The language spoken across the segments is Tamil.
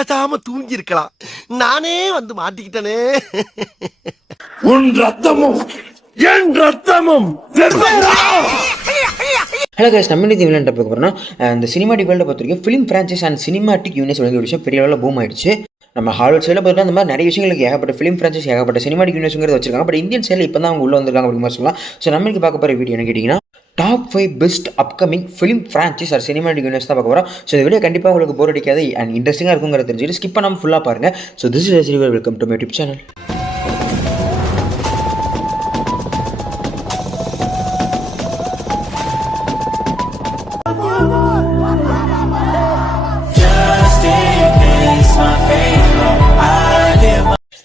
பேசாம தூங்கி இருக்கலாம். நானே வந்து மாட்டிக்கிட்டனே. உன் ரத்தமும் என் ரத்தமும் ஹலோ கைஸ், நம்ம இந்த விளையாண்டு பார்க்க போகிறோம்னா இந்த சினிமாட்டிக் வேர்ல்டை பொறுத்த வரைக்கும் film franchise and cinematic universe ஒரு விஷயம் பெரிய அளவில் பூம் ஆயிடுச்சு. நம்ம ஹாலிவுட் சைடில் பார்த்தா இந்த மாதிரி நிறைய விஷயங்களுக்கு ஏகப்பட்ட ஃபிலிம் ஃப்ரான்ச்சைஸ் ஏகப்பட்ட சினிமாட்டிக் யூனிவர்ஸ்ங்கிறது வச்சிருக்காங்க. பட் இந்தியன் சைடில் இப்போ தான் அவங்க உள்ள வந்திருக்காங்க அப்படிங்கிற மாதிரி சொல்லலாம். ஸோ நம்ம இன்னைக்கு பார்க்க போகிற வீடியோ என்ன கேட்டிங்கன்னா top 5 best upcoming film franchise or cinematic universe தான் பார்க்க போகிறோம். ஸோ இந்த வீடியோ கண்டிப்பாக உங்களுக்கு போர் அடிக்காது அண்ட் இன்ட்ரெஸ்டிங்காக இருக்குங்கிறத தெரிஞ்சுட்டு ஸ்கிப் பண்ணாமல் ஃபுல்லாக பாருங்கள். So this is welcome to my YouTube channel.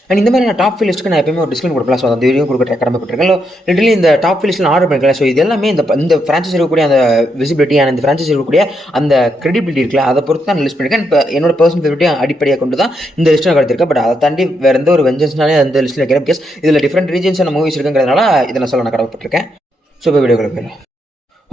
And இந்த மாதிரி நான் டாப் லிஸ்ட்டுக்கு நான் எப்பயுமே ஒரு டிஸ்கவுண்ட் கொடுக்கலாம். ஸோ அந்த வீடியோ கொடுக்க கடமைப்பட்டிருக்கேன். லிட்டரலி இந்த டாப் லிஸ்ட்டில் ஆர்டர் பண்ணிக்கலாம். ஸோ இது எல்லாமே இந்த ஃப்ரான்ச்சைஸ் இருக்கக்கூடிய அந்த விசிபிலிட்டி அண்ட் இந்த ஃப்ரான்ச்சைஸ் இருக்கக்கூடிய அந்த கிரெடிபிலிட்டி இருக்குல்ல, அதை பொறுத்து தான் லிஸ்ட் பண்ணியிருக்கேன். இப்போ என்னோட பர்சனல் ஃபேவரட்டி அடிப்படையாக கொண்டு தான் இந்த லிஸ்ட்டை நான் எடுத்திருக்கேன். பட் அதை தாண்டி வேறு எந்த ஒரு வெஞ்சன்ஸ்னாலே அந்த லிஸ்ட்டில் வைக்கிறேன். பிகாஸ் இதில் டிஃப்ரெண்ட் ரீஜன்ஸான மூவிஸ் இருக்குங்கிறதுனால இதை நான் சொல்ல நான் கடமைப்பட்டிருக்கேன். ஸோ இப்போ வீடியோக்குள்ள போயிடலாம்.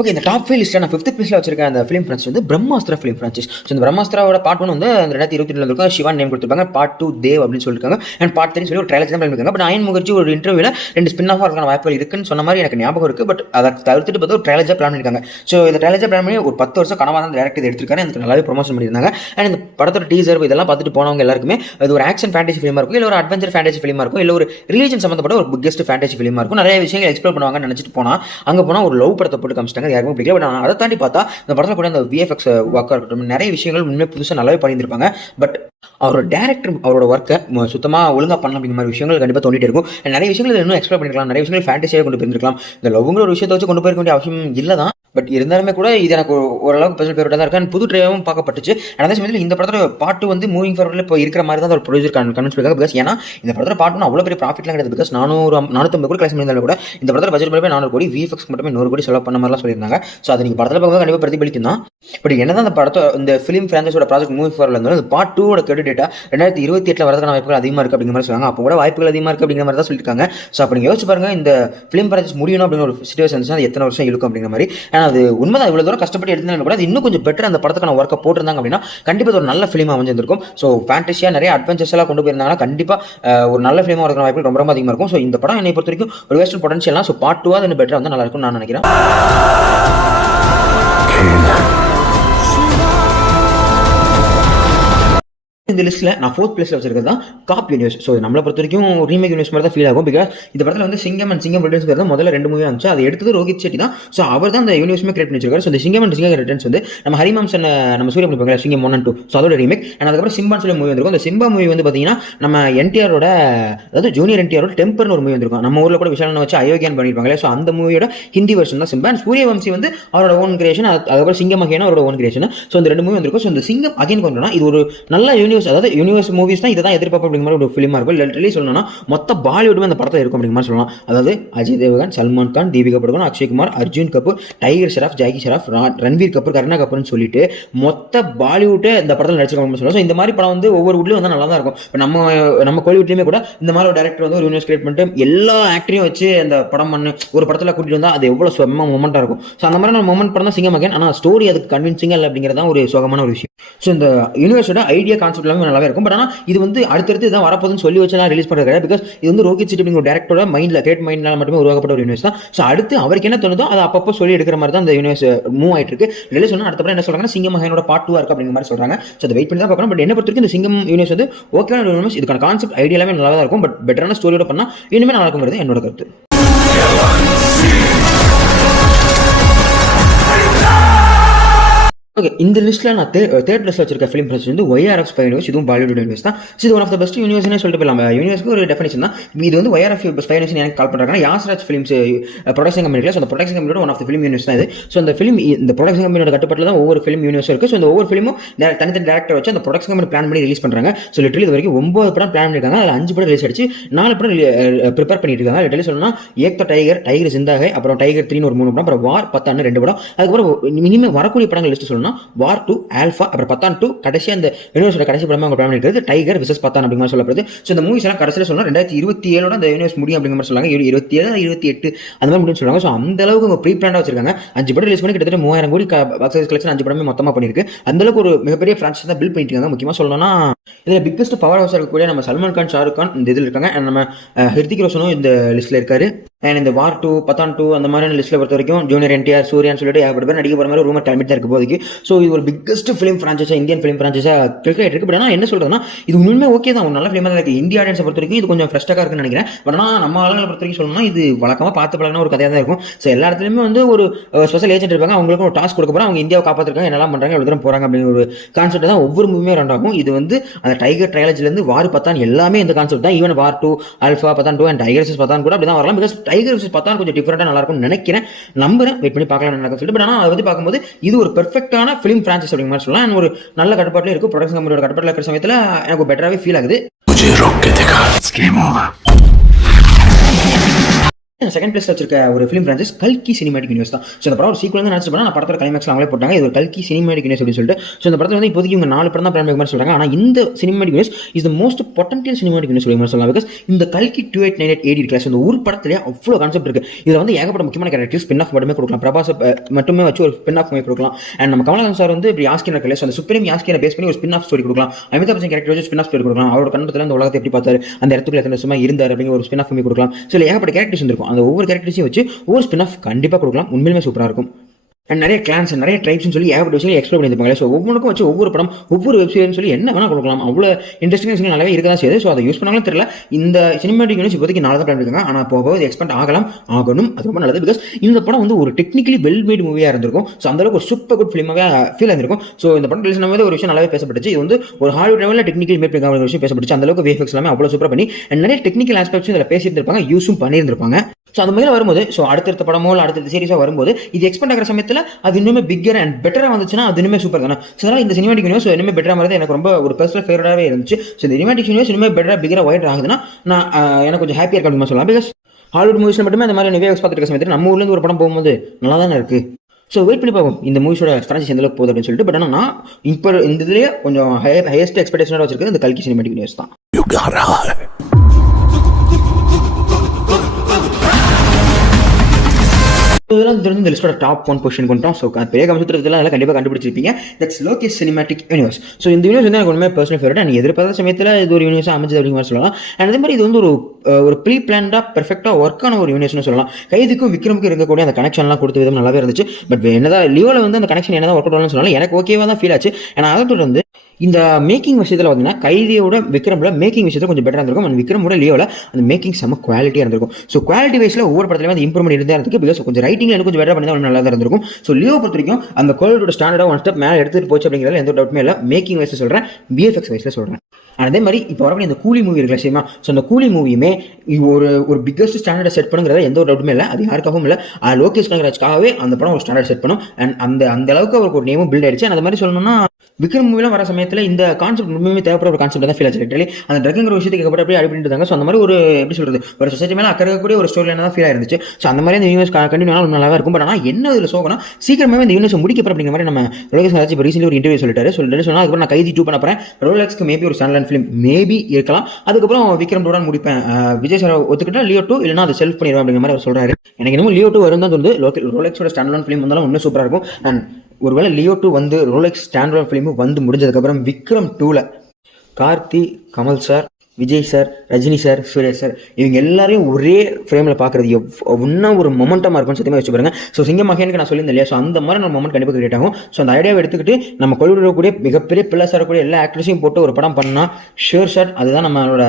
ஓகே, இந்த டாப் 5 லிஸ்ட்டில் நான் 5th பிளேஸில் வச்சிருக்கேன் அந்த ஃபிலிம் ஃப்ரான்ச்சைஸ் வந்து பிரம்மாஸ்திரா ஃபிலிம் ஃப்ரான்ச்சைஸ். ஸோ இந்த பிரம்மாஸ்திராவோட பார்ட் 1 வந்து 2022 இருக்கும். சிவான் நேம் கொடுத்துருப்பாங்க. பார்ட் 2 தேவ் அப்படின்னு சொல்லியிருக்காங்க. அண்ட் பார்ட் 3 சொல்லி ஒரு ட்ரைலர் தான் பண்ணியிருக்காங்க. பட் அயன் முகர்ஜி ஒரு இன்டர்வியூவில் 2 ஸ்பின் ஆஃப் இருக்கான வாய்ப்புகள் இருக்குன்னு சொன்ன மாதிரி எனக்கு ஞாபகம் இருக்குது. பட் அதை தவிர்த்துட்டு பார்த்து ஒரு ட்ரைலர் பிளான் பண்ணியிருக்காங்க. ஸோ இந்த ட்ரைலர் பிளான் பண்ணி ஒரு 10 வருஷம் கனவாக தான் டேரக்ட் எடுத்திருக்காரு. எனக்கு நல்லாவே ப்ரொமோஷன் பண்ணியிருந்தாங்க. அண்ட் இந்த படத்தோட டீசர் இதெல்லாம் பார்த்துட்டு போனவங்க எல்லாருக்குமே அது ஒரு ஆக்ஷன் ஃபேண்டசி ஃபிலிமாக இருக்கும், இல்லை ஒரு அட்வென்ச்சர் ஃபேண்டசி ஃபிலிமாக இருக்கும், இல்லை ஒரு ரிலீஜன் சம்மந்தப்பட்ட ஒரு பிக்கெஸ்ட் ஃபேண்டசி ஃபிலிமாக இருக்கும். நிறைய விஷயங்கள் எக்ஸ்ப்ளோர் பண்ணுவாங்கன்னு நினச்சிட்டு போனால் அங்கே போனால் ஒரு லவ் படத்தை போட்டு காமிச்சிட்டாங்க. யாருக்கும் பிடிக்கல. பட் அதை தாண்டி பார்த்தா இந்த படத்தில் கூட அந்த விஎஃப்எக்ஸ் ஒர்க்காக இருக்கட்டும், நிறைய விஷயங்கள் முன்னே புதுசாக நல்லாவே பண்ணியிருப்பாங்க. பட் அவரோட டேரக்டர் அவரோட ஒர்க்கை சுத்தமாக ஒழுங்காக பண்ணலாம் அப்படிங்கிற மாதிரி விஷயங்கள் கண்டிப்பாக தோண்டிட்டு இருக்கும். நிறைய விஷயங்கள் இன்னும் எக்ஸ்ப்ளோர் பண்ணிக்கலாம். நிறைய விஷயங்கள் ஃபேண்டசியாக கொண்டு போயிருக்கலாம். இந்த லவ்ங்கிற ஒரு விஷயத்தை வச்சு கொண்டு போயிருக்க வேண்டிய அவசியம் இல்லை தான். பட் இருந்தாலுமே கூட இது எனக்கு ஓரளவுக்கு பர்சனல் ஃபேவரட்டாக தான் இருக்குது. புது ட்ரைவும் பார்க்கப்பட்டுச்சு. அதே சமயத்தில் இந்த படத்தோட பார்ட் 2 வந்து மூவிங் ஃபார்வர்டில் இப்போ இருக்கிற மாதிரி தான் ஒரு ப்ரொடியூசர் கன்வின்ஸ் பண்ணிருக்காங்க. பிகாஸ் ஏன்னா இந்த படத்தோட பார்ட் 1 அவ்வளோ பெரிய ப்ராஃபிட்லாம் கிடையாது. பிகாஸ் 450 கோடி கலெக்ஷன் பண்ணியிருந்தாலும் கூட இந்த படத்தோட பட்ஜெட் மட்டுமே 400 கோடி, விஎஃப்எக்ஸ் மட்டுமே 100 கோடி செலவு பண்ண மாதிரிலாம் சொல்லியிருந்தாங்க. ஸோ அது நீங்கள் படத்தில் பார்க்கும்போது கண்டிப்பாக பிரதிபலிக்கும் தான். பட் என்னதான் அந்த படத்தை இந்த ஃபிலிம் ஃப்ரான்ச்சைஸோட ப்ராஜெக்ட் மூவிங் ஃபார்வர்டில் இருந்தாலும் அந்த பார்ட் 2 கிரெடிட் டேட்டா 2028 வரதுக்கான வாய்ப்புகள் அதிகமாக இருக்குது அப்படிங்கிற மாதிரி சொல்லுவாங்க. அப்போ கூட வாய்ப்புகள் அதிகமாக இருக்குது அப்படிங்கிற மாதிரி தான் சொல்லியிருக்காங்க. ஸோ அப்போ நீங்கள் யோசிச்சு பாருங்க, இந்த ஃபிலிம் ஃப்ரான்ச்சைஸ் முடியணும் அப்படிங்கிற ஒரு சிச்சுவேஷன்ஸ் அது எத்தனை வருஷம் இருக்கும் அப்படிங்கிற மாதிரி. ஆனால் அது உண்மைதான். இவ்வளோ தூரம் கஷ்டப்பட்டு எடுத்தாலும் கூட அது இன்னும் கொஞ்சம் பெட்டர் அந்த படத்துக்கான ஒர்க்கை போட்டிருந்தாங்க அப்படின்னா கண்டிப்பாக ஒரு நல்ல ஃபிலிமாக அமைஞ்சிருக்கும். ஸோ ஃபேண்டசியாக நிறைய அட்வென்ச்சர்ஸ் எல்லாம் கொண்டு போயிருந்தாங்கன்னா கண்டிப்பாக ஒரு நல்ல ஃபிலிமாக இருக்கிற வாய்ப்புகள் ரொம்ப ரொம்ப அதிகமாக இருக்கும். ஸோ இந்த படம் என்னை பொறுத்த வரைக்கும் ஒரு வெஸ்டர்ன் பொட்டன்ஷியல்லாம் ஸோ பார்ட் 2 இன்னும் பெட்டராக வந்து நல்லா இருக்கும்னு நான் நினைக்கிறேன். இந்த லிஸ்ட்டில் நான் 4th பிளேஸில் வச்சிருக்கிறது தான் காப் யூனிவர்ஸ். ஸோ நம்மளை பொறுத்த வரைக்கும் ரீமேக் யூனிவர்ஸ் மாதிரி தான் ஃபீல் ஆகும். பிகாஸ் இந்த படத்தில் வந்து சிங்கம் அண்ட் சிங்கம் ரிட்டர்ன்ஸ் முதல்ல 2 மூவி வந்துச்சு. அதை எடுத்தது ரோஹித் செட்டி தான். ஸோ அவர் தான் இந்த யூனிவர்ஸுமே கிரியேட் பண்ணி வச்சிருக்காரு. ஸோ இந்த சிங்கம் அண்ட் சிங்கம் ரிட்டர்ன்ஸ் வந்து நம்ம ஹரிமாம்சன் நம்ம சூரிய பண்ணிப்பாங்க சிங்கம் 1 and 2. ஸோ அதோட ரீமேக். அண்ட் அதுக்கப்புறம் சிம்பான்னு சொல்லி மூவி வந்திருக்கும். அந்த சிம்பா மூவி வந்து பார்த்தீங்கன்னா நம்ம என்டிஆரோட, அதாவது ஜூனியர் என்டிஆரோட டெம்பர்னு ஒரு மூவி வந்திருக்கும். நம்ம ஊரில் கூட விஷாலனை வச்சு அயோக்கியான் பண்ணியிருப்பாங்களே. ஸோ அந்த மூவியோட ஹிந்தி வெர்ஷன் தான் சிம்பா. அண்ட் சூரியவம்சி வந்து அவரோட ஓன் கிரியேஷன். அதுக்கப்புறம் சிங்கம் அகைன் அவரோட ஓன் கிரியேஷன். ஸோ இந்த 2 மூவி வந்திருக்கும். ஸோ இந்த சிங்கம் அகைன் கொண்டோம்னா இது ஒரு நல்ல யூனிவர்ஸ், அதாவது யூனிவர்ஸ் மூவிஸ் தான் இதை தான் எதிர்பார்ப்பு அப்படிங்கிற மாதிரி ஒரு ஃபிலிமாக இருக்கும். லிட்டரலி சொல்லணும்னா மொத்த பாலிவுட்மே அந்த படத்தில் இருக்கும் அப்படிங்கிற மாதிரி சொல்லலாம். அதாவது அஜய் தேவகன், சல்மான் கான், தீபிகா படுகோன், அக்ஷய்குமார், அர்ஜுன் கபூர், டைகர் ஷெராஃப், ஜாக்கி ஷெராஃப், ரன்வீர் கபூர், கருணா கபூர்னு சொல்லிட்டு மொத்த பாலிவுட்டே இந்த படத்தில் நடிச்சிருக்காங்க சொல்லலாம். ஸோ இந்த மாதிரி படம் வந்து ஒவ்வொரு வீட்லையும் வந்து நல்லா தான் இருக்கும். இப்போ நம்ம கோலிவுட்லையுமே கூட இந்த மாதிரி ஒரு டேரக்டர் வந்து ஒரு யூனிவர்ஸ் கிரியேட் பண்ணிட்டு எல்லா ஆக்டரையும் வச்சு அந்த படம் பண்ணு ஒரு படத்தில் கூட்டிட்டு வந்தால் அது எவ்வளோ செம்ம மொமெண்ட்டாக இருக்கும். ஸோ அந்த மாதிரி மொமெண்ட் படம் தான் சிங்கம் அகைன். ஆனால் ஸ்டோரி அதுக்கு கன்வின்சிங்காக இல்லை அப்படிங்கிறதான் ஒரு சோகமான ஒரு விஷயம். ஸோ இந்த யூனிவர்ஸோட ஐடியா கான்செப்ட் எல்லாமே நல்லாவே இருக்கும். பட் ஆனால் இது வந்து அடுத்தடுத்து இதான் வரப்போதுன்னு சொல்லி வச்சு ரிலீஸ் பண்ணுறது கிடையாது. பிகாஸ் இது வந்து ரோஹித் செட்டி அப்படிங்கிற டேரக்டரோட மைண்டில் கிரியேட் மைண்ட்னால மட்டுமே உருவாக்கப்பட்ட ஒரு யூனிவர்ஸ் தான். ஸோ அடுத்து அவருக்கு என்ன தோணுதோ அதை அப்பப்போ சொல்லி எடுக்கிற மாதிரி தான் இந்த யூனிவர்ஸ் மூவ் ஆயிட்டு இருக்கு. ரிலீஸ் சொன்னால் அடுத்த படம் என்ன சொல்றாங்கன்னா சிங்கம் மகனோட பார்ட் 2 இருக்கு அப்படிங்கிற மாதிரி சொல்றாங்க. ஸோ அதை வெயிட் பண்ணி தான் பார்க்கணும். பட் என்ன பொறுத்த வரைக்கும் இந்த சிங்கம் யூனிவர்ஸ் வந்து ஓகேவான யூனிவர்ஸ். இதுக்கான கான்செப்ட் ஐடியா எல்லாமே நல்லா தான் இருக்கும். பட் பெட்டரான ஸ்டோரியோட பண்ணால் இனிமேல் நல்லா இருக்குங்கிறது என்னோட கருத்து. ஓகே, இந்த லிஸ்ட்டில் நான் தேர்ட் லிஸ்ட்டில் வச்சிருக்க ஃபிலிம் ஃப்ரான்ச்சைஸ் வந்து YRF ஸ்பை யூனிவர்ஸ். இதுவும் பாலிவுட் யூனிவர்ஸ் தான். இது ஒன் ஆஃப் த பெஸ்ட் யூனிவர்ஸ்னே சொல்லிட்டு போயிடலாம். யூனிவர்ஸ்க்கு ஒரு டெஃபினேஷன் தான் இது வந்து YRF ஸ்பை யூனிவர்ஸ் எனக்கு கால் பண்ணுறாங்க. யாஸ்ராஜ் ஃபிலிம்ஸ் ப்ரொடக்ஷன் கம்பெனியில். ஸோ அந்த ப்ரொடக்ஷன் கம்பெனியோட one of the film universe தான் இது. ஸோ அந்த ஃபிலிம் இந்த ப்ரொடக்ஷன் கம்பெனியோட கட்டுப்பாட்டில் தான் ஒவ்வொரு ஃபிலிம் யூனிவர்ஸும் இருக்குது. ஸோ இந்த ஒவ்வொரு ஃபிலிமும் தனித்தனி டேரக்டர் வச்சு அந்த ப்ரொடக்ஷன் கம்பெனி பிளான் பண்ணி ரிலீஸ் பண்ணுறாங்க. ஸோ லிட்டரலி இது வரைக்கும் 9 படம் பிளான் பண்ணியிருக்காங்க. அதில் 5 படம் ரிலீஸ் ஆயிடுச்சு, 4 படம் ப்ரிப்பேர் பண்ணிட்டு இருக்காங்க. லிட்டரலி சொல்லணும்னா ஏக்தோ டைகர் ஜிந்தாகை, அப்புறம் டைகர் 3 ஒரு 3 படம், அப்புறம் வார் 10 2 படம், அதுக்கப்புறம் இனிமேல் வரக்கூடிய படங்கள் லிஸ்ட் சொல்லணும். சொல்லணும் வார் 2 ஆல்ஃபா அப்புறம் பத்தான் 2 கடைசி அந்த யூனிவர்ஸோட கடைசி படமாக அவங்க பிளான் பண்ணிருக்கிறது டைகர் விசஸ் பத்தான் அப்படிங்கிற மாதிரி சொல்லப்படுது. ஸோ இந்த மூவிஸ் எல்லாம் கடைசியில் சொல்லணும் 2027 அந்த யூனிவர்ஸ் முடியும் அப்படிங்கிற மாதிரி சொல்லுவாங்க. 27 28 அந்த மாதிரி முடியும் சொல்லுவாங்க. ஸோ அந்த அளவுக்கு அவங்க ப்ரீ பிளானாக வச்சிருக்காங்க. 5 படம் ரிலீஸ் பண்ணி கிட்டத்தட்ட 3000 கோடி பாக்ஸ் ஆஃபீஸ் கலெக்ஷன் 5 படமே மொத்தமாக பண்ணிருக்கு. அந்த அளவுக்கு ஒரு மிகப்பெரிய பிரான்ச்சைஸ் தான் பில்ட் பண்ணிட்டு இருக்காங்க. முக்கியமாக சொல்லணும்னா இதில் பிக்கஸ்ட் பவர் ஹவுஸ் இருக்கக்கூடிய நம்ம சல்மான் கான், ஷாருக் கான் இந்த இதில் இருக்காங்க. அண்ட் நம்ம ஹிருத்திக் ரோஷனும் இந்த லிஸ்ட்டில் இருக்காரு. அண்ட் இந்த வார் 2 பத்தான் 2 அந்த மாதிரியான லிஸ்ட்டில் பொறுத்த வரைக்கும் ஜூனியர் NTR சூர்யான்னு சொல்லிட்டு ஏகப்பட்ட பேர் நடிக்க போகிற மாதிரி ரூமர் கிளம்பிட்டு தான் இருக்க போதுக்கு. ஸோ இது ஒரு பிக்கஸ்ட் ஃபிலிம் ஃப்ரான்ச்சைஸாக இந்தியன் ஃபிலிம் ஃப்ரான்ச்சைஸாக கிரிக்கெட் இருக்கு. பட் ஆனால் என்ன சொல்கிறதுனா இது உண்மையுமே ஓகே தான், ஒரு நல்ல ஃபிலிமாக தான் இருக்குது. இந்திய ஆடியன்ஸை பொறுத்த வரைக்கும் இது கொஞ்சம் ஃப்ரெஷ்ஷாக இருக்குன்னு நினைக்கிறேன். பட் ஆனால் நம்ம ஆளுங்களை பொறுத்த வரைக்கும் சொல்லணும்னா இது வழக்கமாக பார்த்து பழகின ஒரு கதையாக தான் இருக்கும். ஸோ எல்லா இடத்துலையுமே வந்து ஒரு ஸ்பெஷல் ஏஜென்ட் இருப்பாங்க, அவங்களுக்கும் ஒரு டாஸ்க் கொடுக்க போகிறாங்க, அவங்க இந்தியாவை காப்பாற்றிருக்காங்க, என்னெல்லாம் பண்ணுறாங்க, எவ்வளோ தூரம் போகிறாங்க அப்படிங்கிற ஒரு கான்செப்ட் தான் ஒவ்வொரு மூவியுமே ரன் ஆகும். இது வந்து அந்த டைகர் ட்ரையாலஜிலேருந்து வார் பத்தான் எல்லாமே இந்த கான்செப்ட் தான். Even War 2 Alpha Pathaan 2 and Tiger versus Pathaan கூட அப்படி தான் வரலாம். பிகாஸ் டைகர் விசஸ் பத்தான் கொஞ்சம் டிஃபரெண்டாக நல்லா இருக்கும்னு நினைக்கிறேன், நம்புறேன், வெயிட் பண்ணி பார்க்கலாம் என்ன சொல்லிட்டு. பட் ஆனால் அதை பற்றி பார்க்கும்போது இது ஒரு பெர்ஃபெக்டான ஃபிலிம் ஃப்ரான்ச்சைஸ் அப்படிங்கிற மாதிரி சொல்லலாம். ஒரு நல்ல கட்டுப்பாட்டில் இருக்கும். ப்ரொடக்ஷன் கம்பெனியோட கட்டுப்பாட்டில் இருக்கிற சமயத்தில் எனக்கு பெட்டராகவே ஃபீல் ஆகுது. செகண்ட் பிளேஸ் வச்சிருக்க ஒரு ஃபிலிம் பிரான்ச்சஸ் கல்கி சினிமேட்டிக் யூனிவர்ஸ் தான். ஸோ இந்த படம் ஒரு சீக்வல் தான் நினச்சி பண்ணால் நான் படத்தோட கிளைமேக்ஸ் அவங்களே போட்டாங்க. இது ஒரு கல்கி சினிமேட்டிக் யூனிவர்ஸ் அப்படின்னு சொல்லிட்டு. ஸோ இந்த படத்தில் வந்து இப்போதைக்கு இவங்க 4 படம் தான் பிளான் மாதிரி சொல்கிறாங்க. ஆனால் இந்த cinematic universe is the most potential cinematic universe அப்படின்னு சொல்லலாம். பிகாஸ் இந்த கல்கி 2898 AD கிளாஸ் இந்த ஒரு படத்திலே அவ்வளோ கான்செப்ட் இருக்குது. இதில் வந்து ஏகப்பட்ட முக்கியமான கேரக்டர்ஸ் ஸ்பின் ஆஃப் மட்டுமே கொடுக்கலாம். பிரபாஸ் மட்டுமே வச்சு ஒரு ஸ்பின் ஆஃப் மூவி கொடுக்கலாம். அண்ட் நம்ம கமலஹாசன் சார் வந்து இப்படி யாஸ்கின் இருக்கல, ஸோ அந்த சுப்ரீம் யாஸ்கினை பேஸ் பண்ணி ஒரு ஸ்பின் ஆஃப் ஸ்டோரி கொடுக்கலாம். அமிதாப் பச்சன் கேரக்டர் வச்சு ஸ்பின் ஆஃப் ஸ்டோரி கொடுக்கலாம். அவரோட கண்ணத்தில் அந்த உலகத்தை எப்படி பார்த்தாரு, அந்த இடத்துக்குள்ள எத்தனை வருஷமா இருந்தார் அப்படிங்கிற ஒரு ஸ்பின் ஆஃப் மூவி கொடுக்கலாம். ஸோ ஏகப்பட்ட கேரக்டர்ஸ் இருக்கும். அந்த ஒவ்வொரு கேரக்டர்ஸையும் வச்சு ஒரு ஸ்பின் ஆஃப் கண்டிப்பாக கொடுக்கலாம். உண்மையிலுமே சூப்பராக இருக்கும். அண்ட் நிறைய கிளான்ஸ் நிறைய ட்ரைப்ஸ்னு சொல்லி ஏகப்பட்ட விஷயங்கள் எக்ஸ்ப்ளோர் பண்ணியிருப்பாங்க. ஸோ ஒவ்வொன்றுக்கும் வச்சு ஒவ்வொரு படம் ஒவ்வொரு வெப்சீரிஸ்னு சொல்லி என்ன வேணால் கொடுக்கலாம். அவ்வளோ இன்ட்ரெஸ்டிங் விஷயங்கள் நல்லாவே இருக்க தான் செய்யுது. ஸோ அதை யூஸ் பண்ணாலும் தெரியல. இந்த சினிமேட்டிக் யூனிவர்ஸ் இப்போதைக்கு 4 தான் பிளான் இருக்காங்க. ஆனால் போக இது எக்ஸ்பெண்ட் ஆகணும். அது ரொம்ப நல்லது. பிகாஸ் இந்த படம் வந்து ஒரு டெக்னிக்கலி வெல் மேட் மூவியாக இருந்திருக்கும். ஸோ அந்தளவுக்கு ஒரு சூப்பர் குட் ஃபிலிமாகவே ஃபீல் ஆயிருக்கும். ஸோ இந்த படம் ரிலீஸ் ஆனது ஒரு விஷயம் நல்லாவே பேசப்பட்டுச்சு. இது வந்து ஒரு ஹாலிவுட் லெவலில் டெக்னிக்கலி மேட் பண்ணிருக்காங்க ஒரு விஷயம் பேசப்பட்டுச்சு. அந்தளவுக்கு VFX எல்லாமே அவ்வளோ சூப்பராக பண்ணி நிறைய டெக்னிக்கல் ஆஸ்பெக்ட்ஸும் இதில் பேசியிருந்திருப்பாங்க, யூஸும் பண்ணியிருந்திருப்பாங்க. ஸோ அந்த மாதிரி வரும்போது ஸோ அடுத்தடுத்த படமோ இல்லை அடுத்த சீரிஸாக வரும்போது இது எக்ஸ்பெண்ட் ஆகிற சமயத்தில் அது இன்னுமே பிக்கர் அண்ட் பெட்டராக வந்துச்சுன்னா அது இன்னுமே சூப்பர் தானே. ஸோ அதனால் இந்த சினிமேட்டிக் யூனிவர்ஸ் இன்னுமே பெட்டராக மாதிரி எனக்கு ரொம்ப ஒரு பர்சனல் ஃபேவரட்டாகவே இருந்துச்சு. ஸோ இந்த சினிமேட்டிக் யூனிவர்ஸ் இன்னுமே பெட்டராக பிக்கராக வைட் ஆகுதுன்னா நான் எனக்கு கொஞ்சம் ஹாப்பியாக இருக்கும் சொல்லலாம். பிகாஸ் ஹாலிவுட் மூவிஸில் மட்டுமே அந்த மாதிரி VFX பார்த்துருக்க சமயத்தில் நம்ம ஊர்லேருந்து ஒரு படம் போகும்போது நல்லா தானே இருக்குது. ஸோ வெயிட் பண்ணி பார்ப்போம் இந்த மூவிஸோட ஃப்ரான்ச்சைஸ் எந்த அளவுக்கு போகுது அப்படின்னு சொல்லிட்டு. பட் ஆனால் நான் இப்போ இந்த இதுலேயே கொஞ்சம் ஹையஸ்ட் எக்ஸ்பெக்டேஷனோட வச்சிருக்கிறது இந்த கல்கி சினிமேட்டிக் யூனிவர்ஸ் தான். இதெல்லாம் இந்த லிஸ்டோட டாப் 1 பொசிஷன் கொண்டோம். ஸோ பெரிய கம்சத்தில் எல்லாம் கண்டிப்பாக கண்டுபிடிச்சிருப்பீங்க. That's Lokesh cinematic universe. So இந்த யூனிவர்ஸ் வந்து எனக்கு ஒன்றுமே பர்சனல் ஃபேவரட். அண்ட் எதிர்பார்த்த சமயத்தில் இது ஒரு யூனிவர்ஸாக அமைஞ்சது அப்படிங்கிற மாதிரி சொல்லலாம். அண்ட் அதே மாதிரி இது வந்து ஒரு ப்ரீ பிளான்டாக பெர்ஃபெக்டாக ஒர்க் ஆன ஒரு யூனிவர்ஸ்னு சொல்லலாம். கைதிக்கும் விக்ரமுக்கும் இருக்கக்கூடிய அந்த கனெக்ஷன்லாம் கொடுத்த விதம் நல்லாவே இருந்துச்சு. பட் என்னதான் லியோவில் வந்து அந்த கனெக்ஷன் என்னதான் ஒர்க் அவுட் ஆகணும்னு சொன்னாலும் எனக்கு ஓகேவாக தான் ஃபீல் ஆச்சு. ஏன்னா அதை தொடர்ந்து இந்த மேக்கிங் விஷயத்தில் பார்த்தீங்கன்னா கைதியோட விக்ரமில் மேக்கிங் விஷயத்தில் கொஞ்சம் பெட்டராக இருந்திருக்கும். அண்ட் விக்ரமோட லியோவில் அந்த மேக்கிங் செம்ம குவாலிட்டியாக இருந்திருக்கும். ஸோ குவாலிட்டி வைஸில் ஒவ்வொரு படத்துலையும் அந்த இம்ப்ரூவ்மெண்ட் இருந்தே இருக்கு. பிகாஸ் கொஞ்சம் ரைட்டிங்கில் எனக்கு கொஞ்சம் பெட்டராக பண்ணி தான் நல்லா தான் இருந்திருக்கும். ஸோ லியோ பொறுத்த வரைக்கும் அந்த குவாலிட்டியோட ஸ்டாண்டர்டாக 1 ஸ்டெப் மேலே எடுத்துகிட்டு போச்சு அப்படிங்கிறதுல எந்த டவுட்டுமே இல்லை. மேக்கிங் வைஸில் சொல்கிறேன், VFX வைஸில் சொல்கிறேன். அதே மாதிரி இப்போ வரக்கூடிய இந்த கூலி மூவி இருக்குல்ல சேமா. ஸோ அந்த கூலி மூவியுமே ஒரு பிக்கஸ்ட் ஸ்டாண்டர்டை செட் பண்ணுங்கிறத எந்த ஒரு டவுட்டுமே இல்லை. அது யாருக்காகவும் இல்லை, லோகேஷ் கனகராஜ்காகவே அந்த படம் ஒரு ஸ்டாண்டர்ட் செட் பண்ணும். அண்ட் அந்த அளவுக்கு அவருக்கு ஒரு நேமும் பில்ட் ஆயிடுச்சு. அந்த மாதிரி சொல்லணும்னா விக்ரம் மூவிலாம் வர சமயத்தில் இந்த கான்செப்ட் உண்மையுமே தேவைப்படுற ஒரு கான்செப்ட் தான் ஃபீல் ஆச்சு. லிட்டரலி அந்த ட்ரக்குங்கிற விஷயத்துக்கு எப்படி அப்படியே அடிப்பட்டு இருந்தாங்க. ஸோ அந்த மாதிரி ஒரு எப்படி சொல்கிறது, ஒரு சொசைட்டி மேலே அக்கறக்கூடிய ஒரு ஸ்டோரி தான் ஃபீல் ஆயிருந்துச்சு. ஸோ அந்த மாதிரி இந்த யூனிவர்ஸ் கண்டினியூ ஆனால் நல்லா இருக்கும். பட் ஆனால் என்ன இதில் சோகனா சீக்கிரமாகவே இந்த யூனிவர்ஸ் முடிக்கப்போ அப்படிங்கிற மாதிரி நம்ம லோகேஷ் கனகராஜ் இப்போ ரீசென்ட்லி ஒரு இன்டர்வியூ சொல்லிட்டாரு. சொன்னால் அதுக்கப்புறம் நான் கைதி 2 பண்ண போகிறேன். ரோலெக்ஸ்க்கு மேபி ஒரு ஸ்டாண்டர்ட் ஃபிலிம் மேபி இருக்கலாம். அதுக்கப்புறம் விக்ரம் 2 முடிப்பேன். விஜய் சார் ஒத்துக்கிட்டா லியோ 2 இல்லைனா அதை செல்ஃப் பண்ணிடுவேன் அப்படிங்கிற மாதிரி அவர் சொல்கிறாரு. எனக்கு இன்னும் லியோ 2 வரும் தான் தோணுது. ரோலெக்ஸோட ஸ்டாண்டர்ட் ஃபிலிம் வந்தாலும் இன்னும் சூப்பராக இருக்கும். அண்ட் ஒருவேளை லியோ 2 வந்து ரோலெக்ஸ் ஸ்டாண்டர்ட் ஃபிலிமும் வந்து முடிஞ்சதுக்கப்புறம் விக்ரம் 2ல் Karthi, Kamal sir, Vijay sir, Rajini sir, Suriya sir இவங்க எல்லாரையும் ஒரே ஃப்ரேமில் பார்க்குறது இன்னும் ஒரு மொமெண்டமாக இருக்கும்னு சத்தியமாக வச்சு பாருங்க. ஸோ சிங்கமகேனுக்கு நான் சொல்லியிருந்தேன் இல்லையா. ஸோ அந்த மாதிரி ஒரு மொமெண்ட் கண்டிப்பாக கிரியேட் ஆகும். ஸோ அந்த ஐடியாவை எடுத்துக்கிட்டு நம்ம கொள்ளுடைய மிகப்பெரிய பிள்ளை இருக்கக்கூடிய எல்லா ஆக்டர்ஸையும் போட்டு ஒரு படம் பண்ணால் ஷூர் ஷாட் அதுதான் நம்மளோட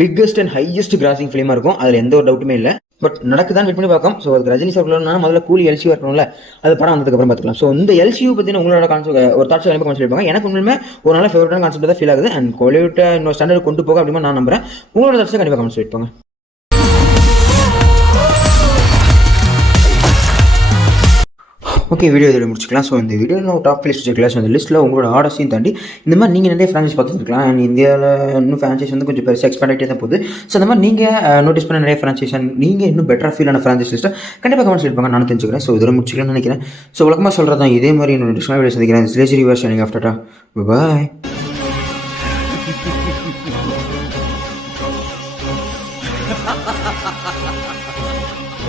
பிக்கஸ்ட் அண்ட் ஹையஸ்ட் கிராசிங் ஃபிலிமாக இருக்கும். அதில் எந்த ஒரு டவுட்டுமே இல்லை. பட் நடக்குதான் வெயிட் பண்ணி பார்க்கலாம். ஸோ அதுக்கு ரஜினி சார் முதல்ல கூலி LCU இருக்கணும்ல, அது படம் வந்ததுக்கப்புறம் பார்த்துக்கலாம். ஸோ இந்த LCU பற்றின உங்களோட கான்செப்ட் ஒரு தாட்ஸ் கண்டிப்பாக சொல்லியிருப்பாங்க. எனக்கு உண்மையுமே ஒரு நல்ல ஃபேவரட்டான கான்செப்ட் தான் ஃபீல் ஆகுது. அண்ட் கோலிவுட்டை இன்னொரு ஸ்டாண்டர்ட் கொண்டு போக அப்படிமா நான் நம்புறேன். உங்களோட தாட்ஸை கண்டிப்பாக கமெண்ட் சொல்லியிருப்பாங்க. ஓகே, வீடியோ இதில் முடிச்சுக்கலாம். ஸோ இந்த வீடியோ நான் டாப் லிஸ்ட் வச்சுருக்கலாம். ஸோ இந்த லிஸ்ட்டில் உங்களோட ஆர்டர்ஸையும் தாண்டி இந்த மாதிரி நீங்கள் நிறைய ஃப்ரான்ச்சைஸ் பார்த்துருக்கலாம். அண்ட் இந்தியாவில் இன்னும் ஃப்ரான்ச்சைஸ் வந்து கொஞ்சம் பெருசாக எக்ஸ்பேண்ட் ஆகிட்டே தான் போகுது. ஸோ அந்த மாதிரி நீங்கள் நோட்டீஸ் பண்ண நிறைய ஃப்ரான்ச்சைஸ் நீங்கள் இன்னும் பெட்டராக ஃபீல் ஆன ஃப்ரான்ச்சைஸ் லிஸ்ட்டை கண்டிப்பாக கமெண்ட்ஸ் இருப்பாங்க, நானும் தெரிஞ்சுக்கிறேன். ஸோ இதோட முடிச்சுக்கலாம்னு நினைக்கிறேன். ஸோ வழக்கமாக சொல்கிறது தான், இதே மாதிரி என்னோட டிஸ்கவுண்ட் வீடியோ சந்திக்கிறேன். ஸ்லேஜரி வேர்ஷனிங் ஆஃப்டர்டா. பாய்.